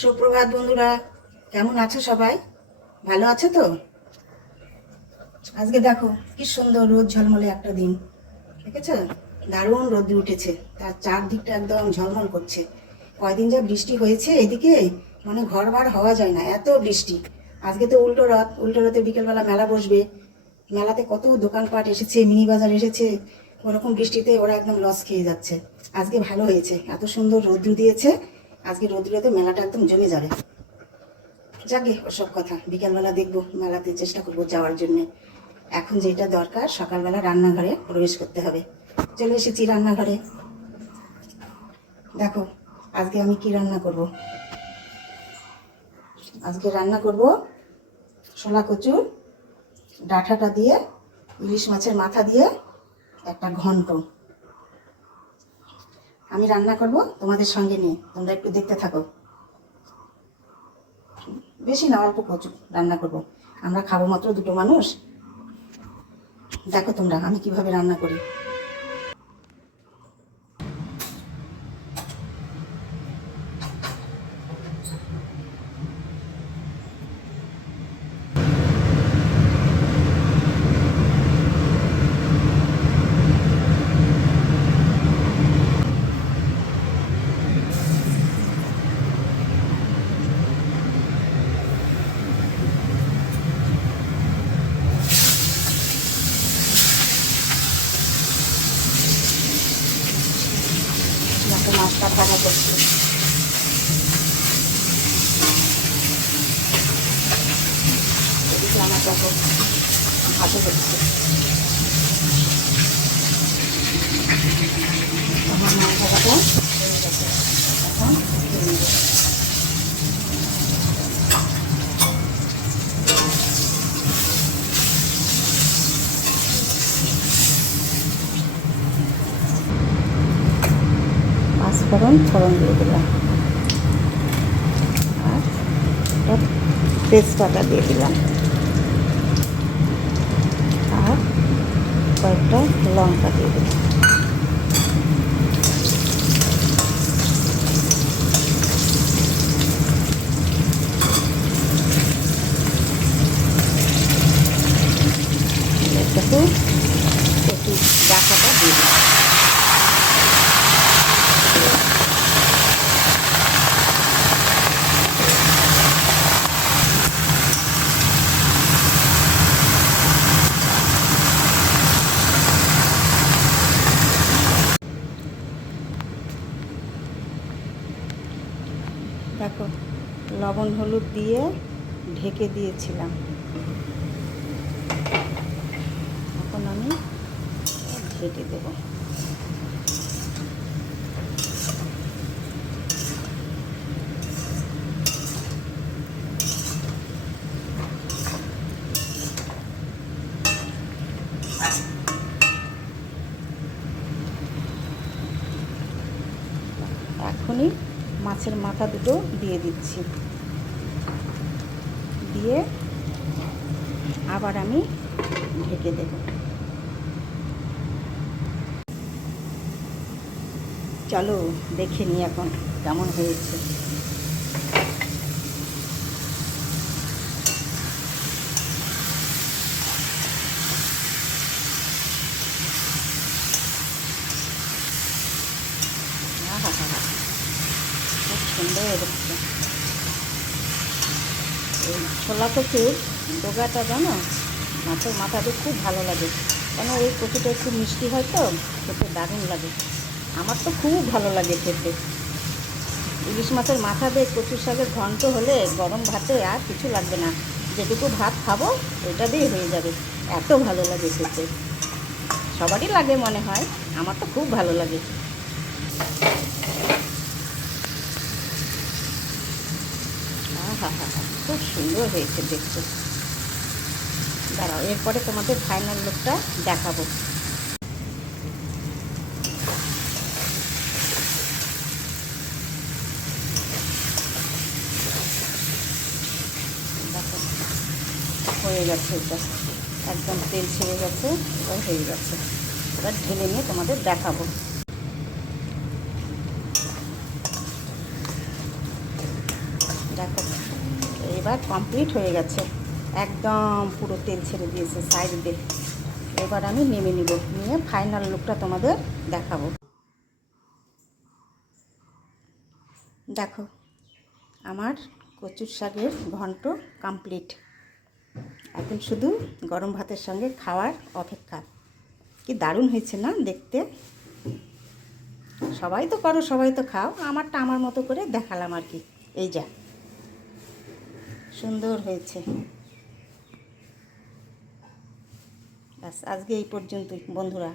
সুপ্রভাত বন্ধুরা, কেমন আছো সবাই? ভালো আছো তো? আজকে দেখো কি সুন্দর রোদ ঝলমলে একটা দিন, দেখেছো? দারুণ রোদ উঠেছে, তার চারদিকটা একদম ঝলমল করছে। কয়দিন যা বৃষ্টি হয়েছে এদিকে, মানে ঘর বার হওয়া যায় না, এত বৃষ্টি। আজকে তো উল্টো রথ, উল্টো রথে বিকেলবেলা মেলা বসবে। মেলাতে কত দোকানপাট এসেছে, মিনি বাজার এসেছে। ওরকম বৃষ্টিতে ওরা একদম লস খেয়ে যাচ্ছে। আজকে ভালো হয়েছে, এত সুন্দর রৌদ্র দিয়েছে। আজকে রৌদ্রতে মেলাটা একদম জমে যাবে। যাকে ওসব কথা বিকালবেলা দেখবো, মেলাতে চেষ্টা করবো যাওয়ার জন্যে। এখন যেটা দরকার, সকালবেলা রান্নাঘরে প্রবেশ করতে হবে। চলে এসেছি রান্নাঘরে। দেখো আজকে আমি কি রান্না করব। আজকে রান্না করব শোলা কচুর ডাঁটাটা দিয়ে, ইলিশ মাছের মাথা দিয়ে একটা ঘন্ট। আমি রান্না করব তোমাদের সঙ্গে নিয়ে, তোমরা একটু দেখতে থাকো। বেশি না, অল্প কচু রান্না করব। আমরা খাবো মাত্র দুটো মানুষ। দেখো তোমরা আমি কিভাবে রান্না করি। দেখো মাছটা ভাজা করছি। এদিকে আমার দেখো ভাজা হচ্ছে। আমার মাছ ভাজাটা হয়ে গেছে, এখন তুলে নেব। পাঁচফোড়ন দিয়ে দিলাম, আর তেজপাতা দিয়ে দিলাম, আর কয়েকটা লঙ্কা দিয়ে দিলাম। এটাকে একটু ডাঁটাটা দিয়ে দিলাম। দেখো লবণ হলুদ দিয়ে ঢেকে দিয়েছিলাম, এখন আমি ঢেকে দেব। এখনই মাছের মাথা দুটো দিয়ে দিচ্ছি, দিয়ে আবার আমি ঢেকে দেব। চলো দেখে নিই এখন কেমন হয়েছে। খুব সুন্দর হচ্ছে। এই ছোলা কচুর ডোগাটা জানো, মাছের মাথাতে খুব ভালো লাগে, কেন ওই কচুটা একটু মিষ্টি হয় তো, খেতে দারুণ লাগে। আমার তো খুব ভালো লাগে খেতে। ইলিশ মাছের মাথা দিয়ে কচুর শাকের ঘন্ট হলে গরম ভাতে আর কিছু লাগবে না, যেটুকু ভাত খাবো ওইটা দিয়েই হয়ে যাবে। এত ভালো লাগে খেতে, সবারই লাগে মনে হয়, আমার তো খুব ভালো লাগে। খুব সুন্দর হয়েছে দেখতে। দাঁড়াও, এরপরে তোমাদের ফাইনাল লুকটা দেখাবো। দেখো হয়ে গেছে, এটা একদম তেল ছেড়ে গেছে, এবার হয়ে গেছে। এবার ঢেলে নিয়ে তোমাদের দেখাবো। দেখো এবার কমপ্লিট হয়ে গেছে, একদম পুরো তেল ছেড়ে দিয়েছে সাইড দিয়ে। এবার আমি নেমে নিব, নিয়ে ফাইনাল লুকটা তোমাদের দেখাবো। দেখো আমার কচুর শাকের ঘন্ট কমপ্লিট, এখন শুধু গরম ভাতের সঙ্গে খাওয়ার অপেক্ষা। কি দারুণ হয়েছে না দেখতে? সবাই তো করো, সবাই তো খাও, আমারটা আমার মতো করে দেখালাম আর কি। এই যা সুন্দর হয়েছে। ব্যাস আজকে এই পর্যন্তই বন্ধুরা।